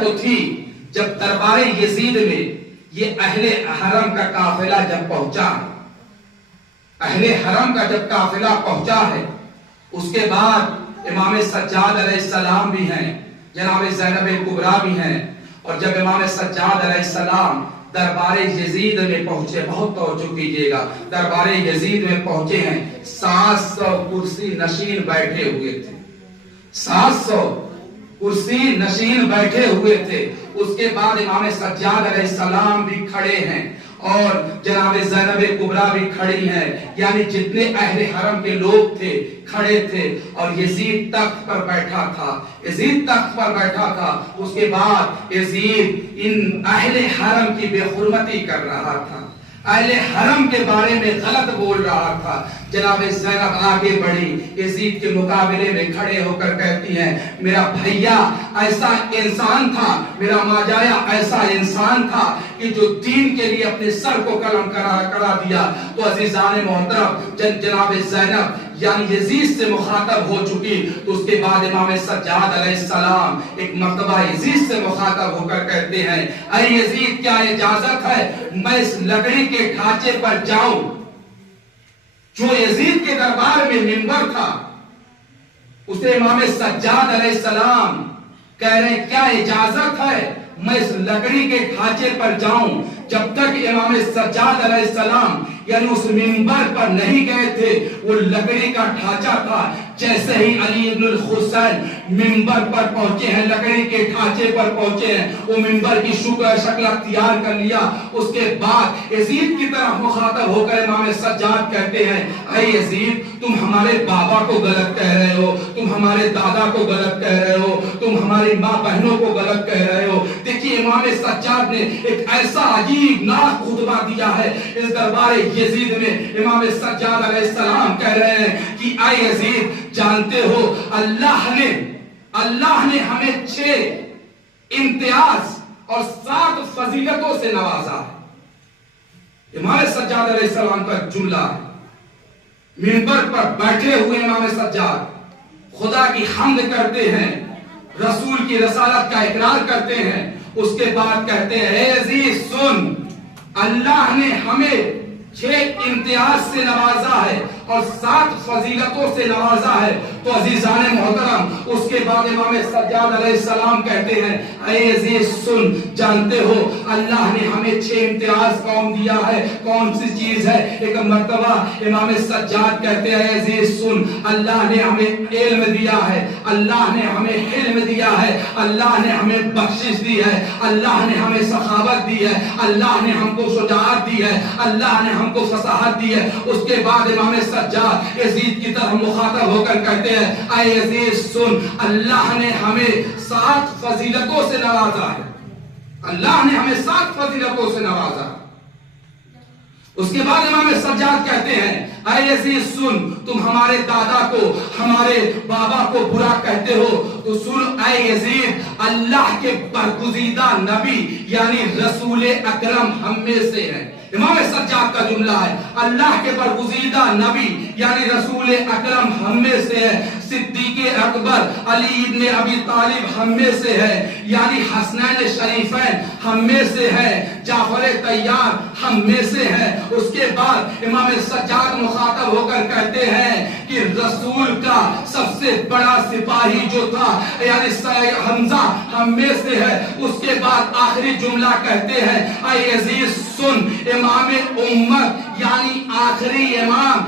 تو تھی جب دربار یزید میں یہ اہل حرم کا قافلہ جب پہنچا، اہل حرم کا جب قافلہ پہنچا ہے، اس کے بعد امام سجاد علیہ السلام بھی ہیں، جناب زینب کبریٰ بھی ہیں، اور جب امام سجاد علیہ السلام دربار یزید میں پہنچے، بہت توجہ کیجئے گا، دربار یزید میں پہنچے ہیں، 700 کرسی نشین بیٹھے ہوئے تھے، 700 کرسی نشین بیٹھے ہوئے تھے۔ اس کے بعد امام سجاد علیہ السلام بھی کھڑے ہیں اور جناب زینب کبریٰ بھی کھڑی ہیں، یعنی جتنے اہل حرم کے لوگ تھے کھڑے تھے، اور یزید تخت پر بیٹھا تھا، یزید تخت پر بیٹھا تھا۔ اس کے بعد یزید ان اہل حرم کی بے حرمتی کر رہا تھا، اہل حرم کے بارے میں غلط بول رہا تھا۔ جناب زینب آگے بڑھی، یزید کے مقابلے میں کھڑے ہو کر کہتی ہیں، میرا بھیا ایسا انسان تھا، میرا ماجایا ایسا انسان تھا کہ جو دین کے لیے اپنے سر کو قلم کرا دیا۔ تو عزیزان محترم، جناب زینب یعنی یزید سے مخاطب ہو چکی، تو اس کے بعد امام سجاد علیہ السلام ایک مرتبہ یزید سے مخاطب ہو کر کہتے ہیں، اے یزید کیا اجازت ہے میں اس لکڑی کے ڈھانچے پر جاؤں؟ جو یزید کے دربار میں منبر تھا، اسے امام سجاد علیہ السلام کہہ رہے ہیں کیا اجازت ہے میں اس لکڑی کے ڈھانچے پر جاؤں؟ جب تک امام سجاد علیہ السلام یعنی اس منبر پر نہیں گئے تھے، وہ لکڑی کا ڈھانچہ تھا۔ جیسے ہی علی ابن الحسین منبر پر پہنچے ہیں، لکڑی کے ڈھانچے پر پہنچے ہیں، وہ منبر کی شکل اختیار کر لیا۔ اس کے بعد یزید کی طرف مخاطب ہو کر امام سجاد کہتے ہیں، اے یزید تم ہمارے بابا کو غلط کہہ رہے ہو، تم ہمارے دادا کو غلط کہہ رہے ہو، تم ہماری ماں بہنوں کو غلط کہہ رہے ہو۔ دیکھیے امام سجاد نے ایک ایسا عجیب ناک خطبہ دیا ہے اس دربار یزید میں۔ امام سجاد علیہ السلام کہہ رہے ہیں کہ اے یزید جانتے ہو اللہ نے ہمیں 6 امتیاز اور 7 فضیلتوں سے نوازا ہے۔ امام سجاد علیہ السلام کا جملہ ہے، منبر پر بیٹھے ہوئے امام سجاد خدا کی حمد کرتے ہیں، رسول کی رسالت کا اقرار کرتے ہیں۔ اس کے بعد کہتے ہیں، اے عزیز سن، اللہ نے ہمیں 6 امتیاز سے نوازا ہے اور 7 فضیلتوں سے نوازا ہے۔ تو عزیزان محترم، اس کے بعد امام سجاد علیہ السلام کہتے ہیں، اے عزیز سن، جانتے ہو اللہ نے ہمیں 6 امتیاز کون دیا ہے، کون سی چیز ہے؟ ایک مرتبہ امام سجاد کہتے ہیں، اے عزیز سن، اللہ نے ہمیں علم دیا ہے، اللہ نے ہمیں حلم دیا ہے، اللہ نے ہمیں بخشش دی ہے، اللہ نے ہمیں سخاوت دی ہے، اللہ نے ہم کو شجاعت دی ہے، اللہ نے ہم کو فصاحت دی ہے۔ اس کے بعد امام سجاد یزید کی طرف مخاطب ہو کر کہتے ہیں، اے یزید سن، اللہ نے ہمیں 7 فضیلتوں سے نوازا ہے، اللہ نے ہمیں 7 فضیلتوں سے نوازا ہے۔ اس کے بعد امام سجاد کہتے ہیں، اے یزید سن، تم ہمارے دادا کو، ہمارے بابا کو برا کہتے ہو، تو سن اے یزید، اللہ کے برگزیدہ نبی یعنی رسول اکرم ہم میں سے ہے۔ امام سجاد کا جملہ ہے، اللہ کے برگزیدہ نبی یعنی رسول اکرم ہم میں سے ہے، صدیق اکبر علی ابن ابی طالب ہم میں سے ہے، یعنی حسنین شریفین ہم میں سے ہے، جعفر طیار ہم میں سے ہے۔ اس کے بعد امام سجاد مخاطب ہو کر کہتے ہیں کہ رسول کا سب سے بڑا سپاہی جو تھا یعنی حمزہ ہم میں سے ہے۔ اس کے بعد آخری جملہ کہتے ہیں، اے یزید سن، امام امت یعنی آخری امام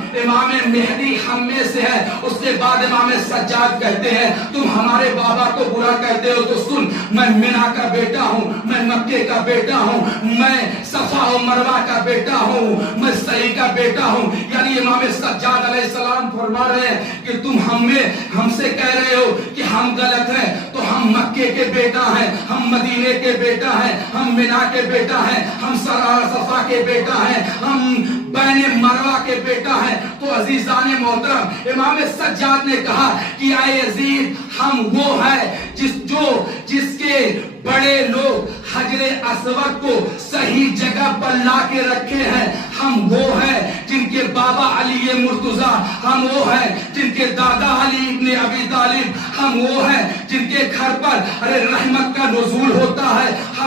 مہدی ہم میں سے ہے۔ اس کے بعد امام سجاد کہتے ہیں، تم ہمارے بابا کو برا کہتے ہو، تو سن، میں منا کا بیٹا ہوں، میں مکے کا بیٹا ہوں، میں صفا و مروہ کا بیٹا ہوں، میں صحیح کا بیٹا ہوں۔ یعنی امام سجاد علیہ السلام فرما رہے ہیں کہ تم ہم سے کہہ رہے ہو کہ ہم غلط ہیں، تو ہم مکے کے بیٹا ہیں، ہم مدینے کے بیٹا ہیں، ہم منا کے بیٹا ہیں، ہم صفا کے بیٹا ہیں، ہم بین مروہ کے بیٹا ہیں۔ تو عزیزان محترم، امام سجاد نے کہا کہ اے یزید، ہم وہ ہے جس کے بڑے لوگ حجر اسود کو صحیح جگہ پر لا کے رکھے ہیں، ہم وہ ہیں جن کے بابا علی مرتضیٰ، ہم وہ ہیں جن کے دادا علی ابن ابی طالب، ہم وہ ہیں جن کے گھر پر رحمت کا نزول ہوتا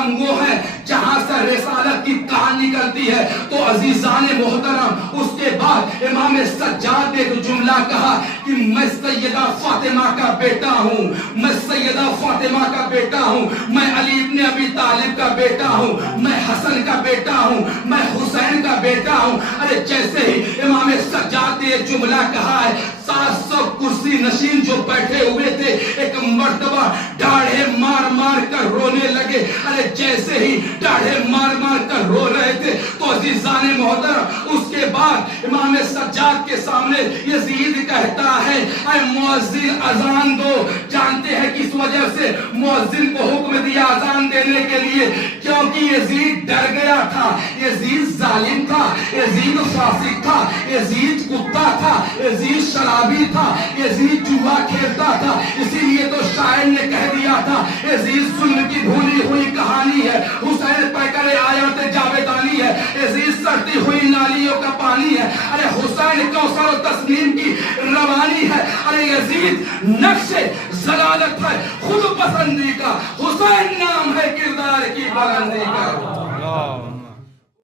مقام وہ ہے جہاں سے رسالت کی کہانی نکلتی ہے. تو عزیزان محترم اس کے بعد امام سجاد نے ایک جملہ کہا کہ میں سیدہ فاطمہ کا بیٹا ہوں, میں سیدہ فاطمہ کا بیٹا ہوں, میں علی ابن ابی طالب کا بیٹا ہوں, میں حسن کا بیٹا ہوں, میں حسین کا بیٹا ہوں. ارے جیسے ہی امام سجاد نے یہ جملہ کہا ہے, 700 کرسی نشین جو بیٹھے ہوئے تھے ایک مرتبہ ڈاڑھے مار مار کر رونے لگے. ارے جیسے ہی ڈاڑھے مار مار کر رو رہے تھے تو عزیزان محترم اس کے بعد امام سجاد کے سامنے یزید کہتا ہے اے مؤذن اذان دو. جانتے ہیں کس وجہ سے مؤذن کو حکم دیا اذان دینے کے لیے؟ کیونکہ یزید ڈر گیا تھا, یزید ظالم تھا, یزید فاسق تھا, یزید کتا تھا, یزید شرابی تھا, یزید جوا کھیلتا تھا. اسی لیے تو شاعر نے کہہ دیا تھا یزید ظلم کی بھولی ہوئی کہانی ہے, حسین پیکر آیات جاویدانی ہے, یزید سڑتی ہوئی نالیوں کا پانی ہے, ارے حسین کوثر و تسنیم کی روانی ہے, ارے یزید نقش ضلالت ہے خود پسندی کا, حسین نام ہے کردار کی بلندی کا.